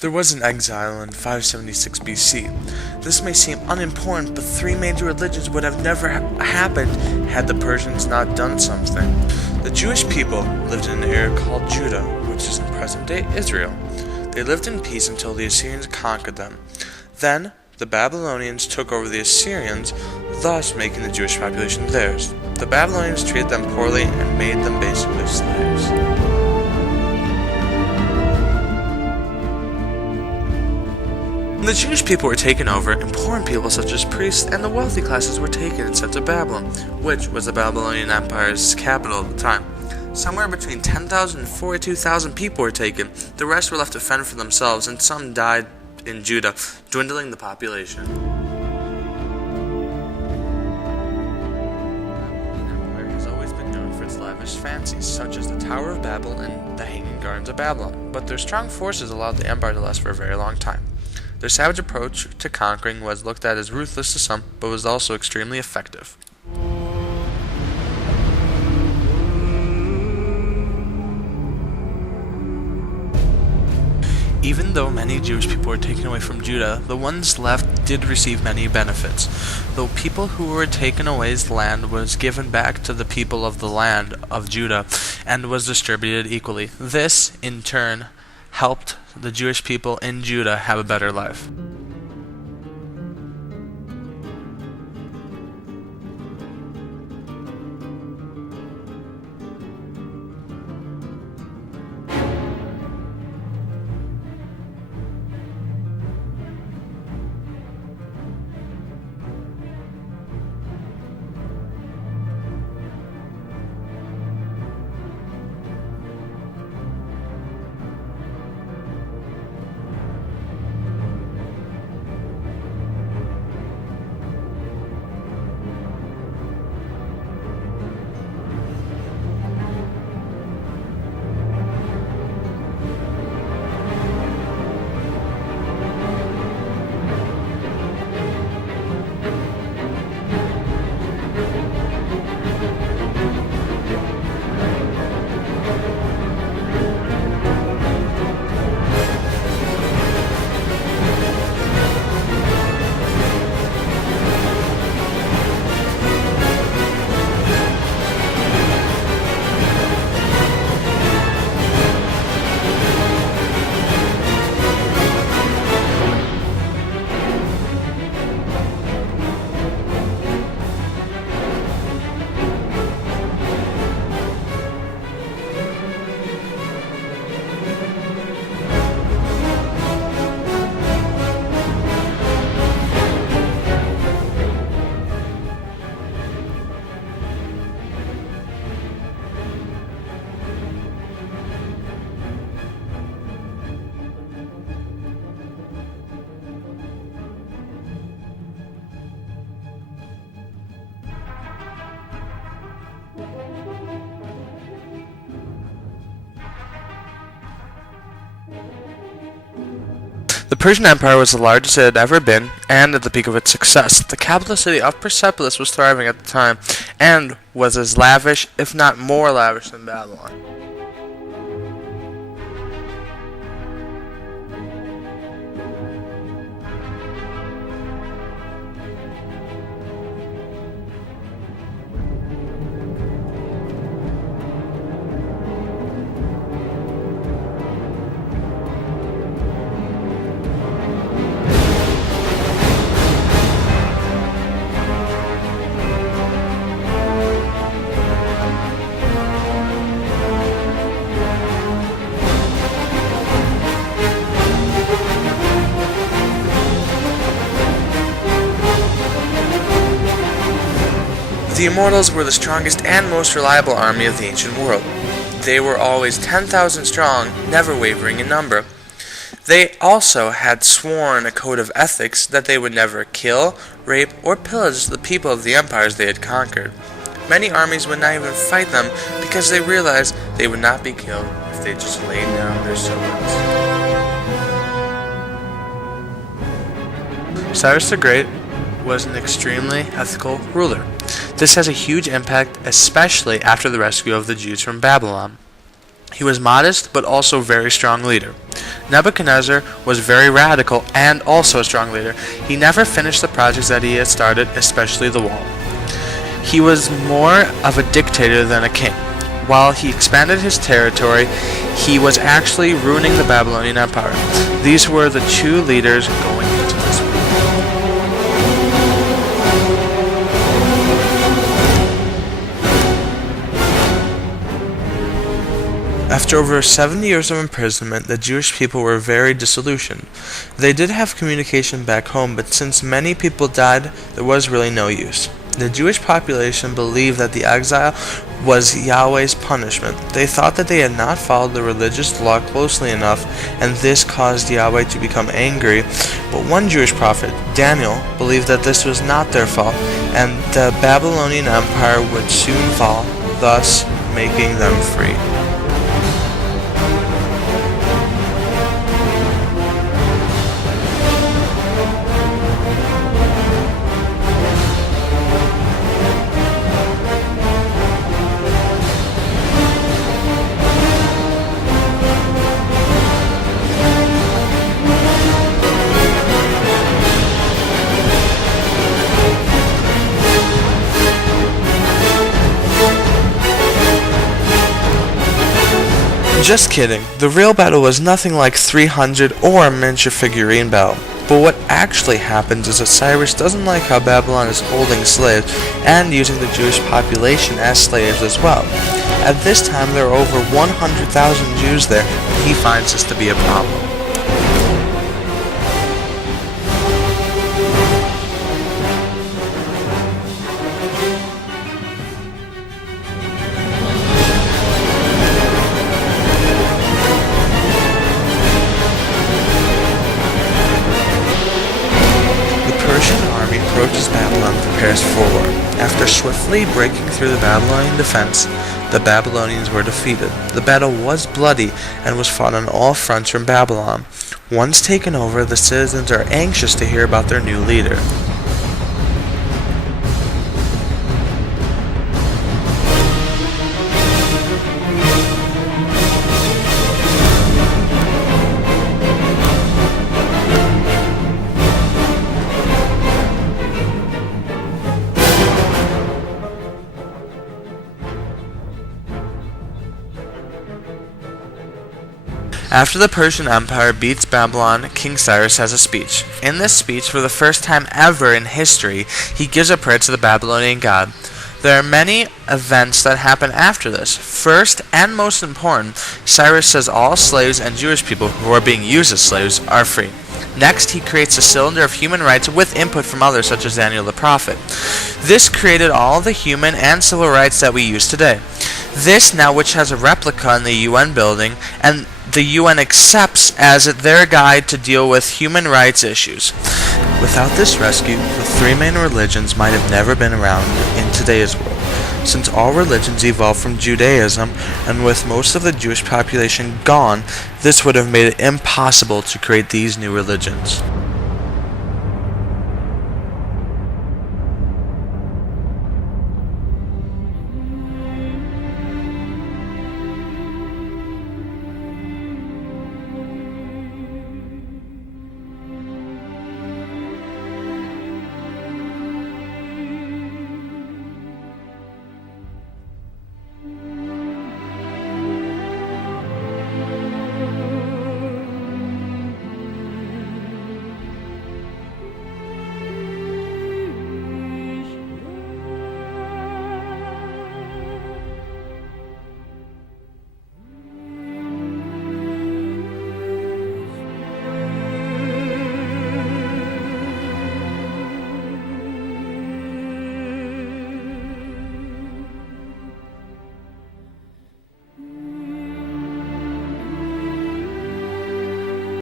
There was an exile in 576 BC. This may seem unimportant, but three major religions would have never happened had the Persians not done something. The Jewish people lived in an area called Judah, which is in present-day Israel. They lived in peace until the Assyrians conquered them. Then, the Babylonians took over the Assyrians, thus making the Jewish population theirs. The Babylonians treated them poorly and made them basically slaves. When the Jewish people were taken over, important people such as priests and the wealthy classes were taken and sent to Babylon, which was the Babylonian Empire's capital at the time. Somewhere between 10,000 and 42,000 people were taken. The rest were left to fend for themselves, and some died in Judah, dwindling the population. The Babylonian Empire has always been known for its lavish fancies, such as the Tower of Babel and the Hanging Gardens of Babylon, but their strong forces allowed the empire to last for a very long time. Their savage approach to conquering was looked at as ruthless to some, but was also extremely effective. Even though many Jewish people were taken away from Judah, the ones left did receive many benefits. Though people who were taken away's land was given back to the people of the land of Judah and was distributed equally. This, in turn, helped the Jewish people in Judah have a better life. The Persian Empire was the largest it had ever been, and at the peak of its success. The capital city of Persepolis was thriving at the time, and was as lavish, if not more lavish, than Babylon. The Immortals were the strongest and most reliable army of the ancient world. They were always 10,000 strong, never wavering in number. They also had sworn a code of ethics that they would never kill, rape, or pillage the people of the empires they had conquered. Many armies would not even fight them because they realized they would not be killed if they just laid down their swords. Cyrus the Great was an extremely ethical ruler. This has a huge impact, especially after the rescue of the Jews from Babylon. He was modest, but also a very strong leader. Nebuchadnezzar was very radical and also a strong leader. He never finished the projects that he had started, especially the wall. He was more of a dictator than a king. While he expanded his territory, he was actually ruining the Babylonian Empire. These were the two leaders going into this war. After over 70 years of imprisonment, the Jewish people were very disillusioned. They did have communication back home, but since many people died, there was really no use. The Jewish population believed that the exile was Yahweh's punishment. They thought that they had not followed the religious law closely enough, and this caused Yahweh to become angry. But one Jewish prophet, Daniel, believed that this was not their fault, and the Babylonian Empire would soon fall, thus making them free. Just kidding, the real battle was nothing like 300 or a miniature figurine battle. But what actually happens is that Cyrus doesn't like how Babylon is holding slaves and using the Jewish population as slaves as well. At this time there are over 100,000 Jews there, and he finds this to be a problem. Approaches Babylon, prepares for war. After swiftly breaking through the Babylonian defense, the Babylonians were defeated. The battle was bloody and was fought on all fronts from Babylon. Once taken over, the citizens are anxious to hear about their new leader. After the Persian Empire beats Babylon, King Cyrus has a speech. In this speech, for the first time ever in history, he gives a prayer to the Babylonian god. There are many events that happen after this. First, and most important, Cyrus says all slaves and Jewish people who are being used as slaves are free. Next, he creates a cylinder of human rights with input from others such as Daniel the prophet. This created all the human and civil rights that we use today. This now which has a replica in the UN building, and the UN accepts as their guide to deal with human rights issues. Without this rescue, the three main religions might have never been around in today's world. Since all religions evolved from Judaism, and with most of the Jewish population gone, this would have made it impossible to create these new religions.